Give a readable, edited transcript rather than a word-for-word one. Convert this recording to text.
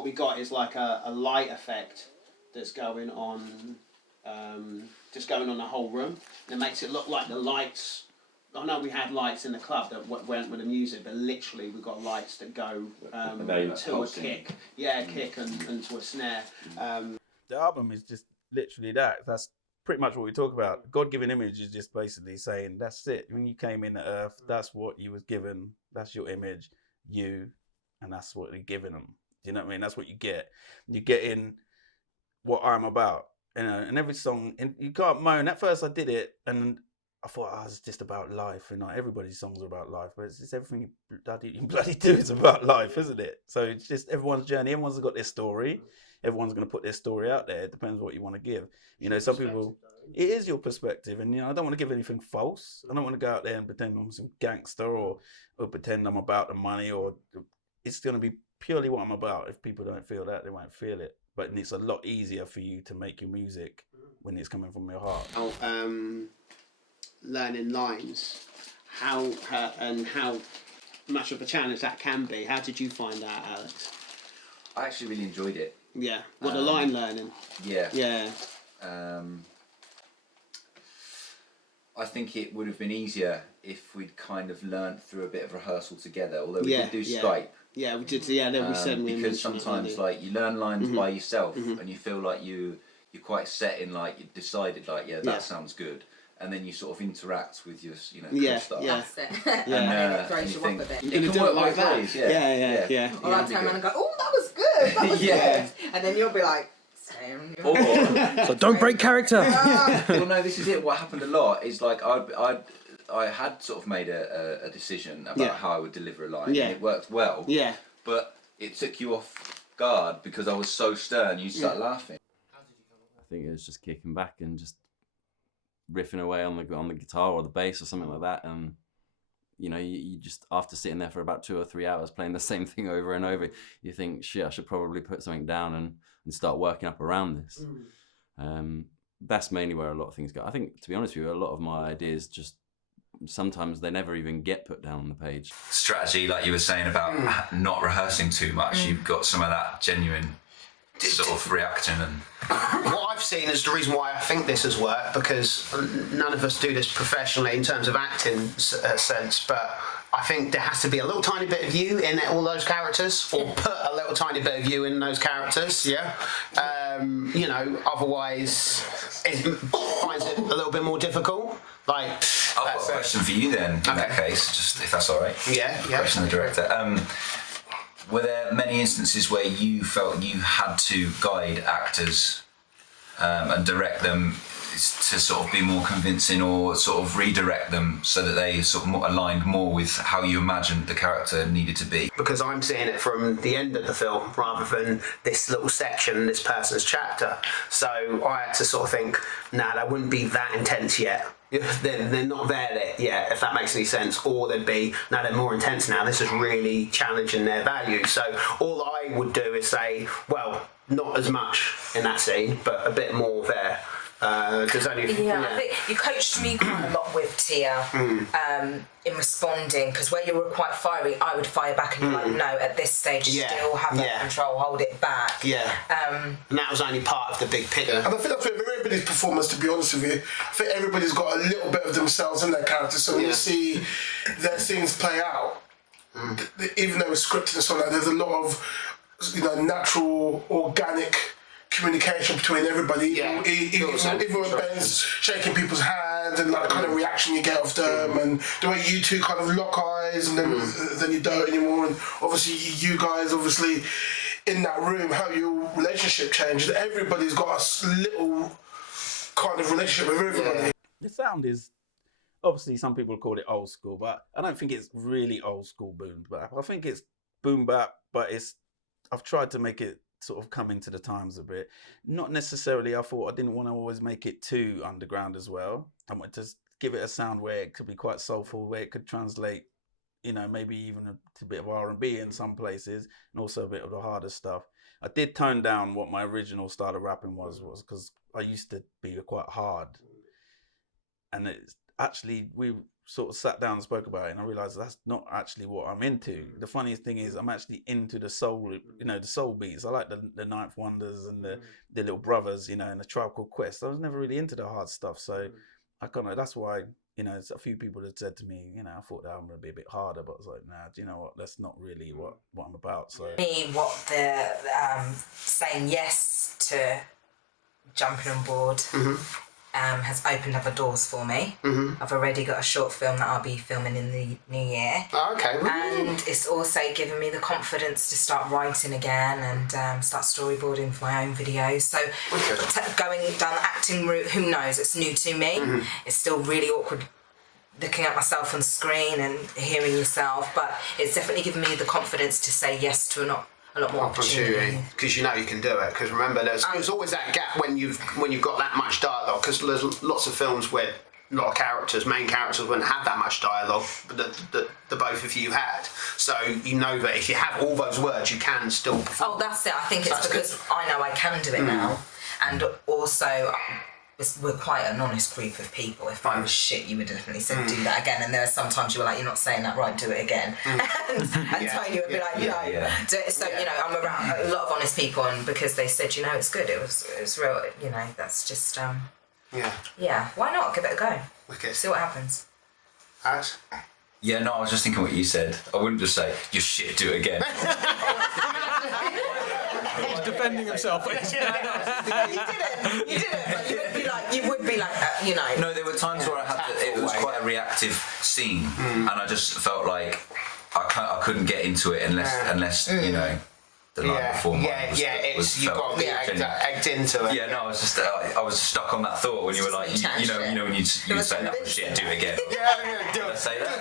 what we got is like a light effect that's going on, just going on the whole room. And it makes it look like the lights. I know we had lights in the club that went with the music, but literally we've got lights that go to a kick. Yeah, kick and to a snare. The album is just literally that. That's pretty much what we talk about. God-given image is just basically saying, that's it. When you came in to Earth, that's what you was given. That's your image, and that's what you're giving them. Do you know what I mean? That's what you get. You're getting what I'm about. And every song, and you can't moan. At first I did it, and I thought, it's just about life, and everybody's songs are about life, but it's just everything you bloody do is about life, isn't it? So it's just everyone's journey. Everyone's got their story. Everyone's going to put their story out there. It depends what you want to give. Some people, it is your perspective, and I don't want to give anything false. I don't want to go out there and pretend I'm some gangster or pretend I'm about the money, or it's going to be purely what I'm about. If people don't feel that, they won't feel it. But it's a lot easier for you to make your music when it's coming from your heart. Learning lines, how much of a challenge that can be. How did you find that, Alex? I actually really enjoyed it. Yeah, the line learning. Yeah. I think it would have been easier if we'd kind of learned through a bit of rehearsal together, although we did do Skype. Yeah, we did. Yeah, then we said because sometimes like you learn lines by yourself, and you feel like you're quite set in, like you decided like that sounds good. And then you sort of interact with your, co-star. That's it. And then it throws you off a bit. It can work like that. Yeah. Or I'll turn around and go, oh, that was good. That was good. And then you'll be like, same. So don't break character. Well, no, this is it. What happened a lot is like I had sort of made a decision about how I would deliver a line. Yeah. And it worked well. Yeah. But it took you off guard because I was so stern. You start laughing. I think it was just kicking back and just riffing away on the guitar or the bass or something like that, and you just, after sitting there for about 2 or 3 hours playing the same thing over and over, you think, shit, I should probably put something down and start working up around this. That's mainly where a lot of things go. I think, to be honest with you, a lot of my ideas just sometimes they never even get put down on the page. Strategy, like you were saying about not rehearsing too much, you've got some of that genuine sort of reaction. And what I've seen is the reason why I think this has worked, because none of us do this professionally in terms of acting sense, but I think there has to be a little tiny bit of you in all those characters, or put a little tiny bit of you in those characters. Otherwise it finds it a little bit more difficult. Like, I've got a question for you then, in that case, just if that's all right. Yeah. Question of the director. Were there many instances where you felt you had to guide actors and direct them to sort of be more convincing, or sort of redirect them so that they sort of aligned more with how you imagined the character needed to be? Because I'm seeing it from the end of the film rather than this little section, this person's chapter. So I had to sort of think, that wouldn't be that intense yet. They're not there yet, if that makes any sense. Or they'd be, they're more intense now. This is really challenging their values. So all I would do is say, well, not as much in that scene, but a bit more there. I think you coached me quite a lot with Tia in responding, because where you were quite fiery, I would fire back, and you're like, no, at this stage you still have that control, hold it back. And that was only part of the big picture. And I think that's with everybody's performance, to be honest with you. I think everybody's got a little bit of themselves in their character, so when you see their scenes play out, even though it's scripted and so on, there's a lot of natural, organic communication between everybody, even when Ben's shaking people's hands and like the kind of reaction you get off them, and the way you two kind of lock eyes and then you don't anymore, and obviously you guys in that room, how your relationship changed. Everybody's got a little kind of relationship with everybody. The sound is, obviously some people call it old school, but I don't think it's really old school boom bap. I think it's boom bap, but I've tried to make it sort of come into the times a bit. Not necessarily, I thought I didn't want to always make it too underground as well. I wanted to give it a sound where it could be quite soulful, where it could translate, maybe even a bit of R&B in some places, and also a bit of the harder stuff. I did tone down what my original style of rapping was because I used to be quite hard. And it's actually, we sort of sat down and spoke about it, and I realised that's not actually what I'm into. The funniest thing is I'm actually into the soul, the soul beats. I like the Ninth Wonders and the Little Brothers, and the Tribe Called Quest. I was never really into the hard stuff, so I that's why, a few people had said to me, I thought the album would be a bit harder, but I was like, nah, do you know what? That's not really what I'm about. So me, what the saying yes to jumping on board has opened other doors for me. I've already got a short film that I'll be filming in the new year. Oh, okay. And it's also given me the confidence to start writing again and start storyboarding for my own videos. So going down the acting route, who knows? It's new to me. It's still really awkward looking at myself on screen and hearing yourself, but it's definitely given me the confidence to say yes to a lot more opportunity, because you can do it. Because remember, there's always that gap when you've got that much dialogue. Because there's lots of films where a lot of main characters wouldn't have that much dialogue, but the both of you had. So that if you have all those words, you can still perform. Oh, that's it. I think it's because I know I can do it now, and also we're quite an honest group of people. If I was shit, you would definitely say do that again. And there are sometimes you were like, you're not saying that right, do it again. And Tony would be like, do it. So I'm around a lot of honest people, and because they said, it's good. It was real. That's just yeah. Why not give it a go? Wicked. See what happens. Alex? Yeah, no, I was just thinking what you said. I wouldn't just say, you're shit, do it again. He's defending himself. You didn't. But you would be like that, No, there were times where I had it was quite a reactive scene, and I just felt like I couldn't get into it unless the night before mine was you've got to be egged into it. Yeah, no, I was stuck on that thought when you were like, when you say that was shit, do it again. Do it. Say that.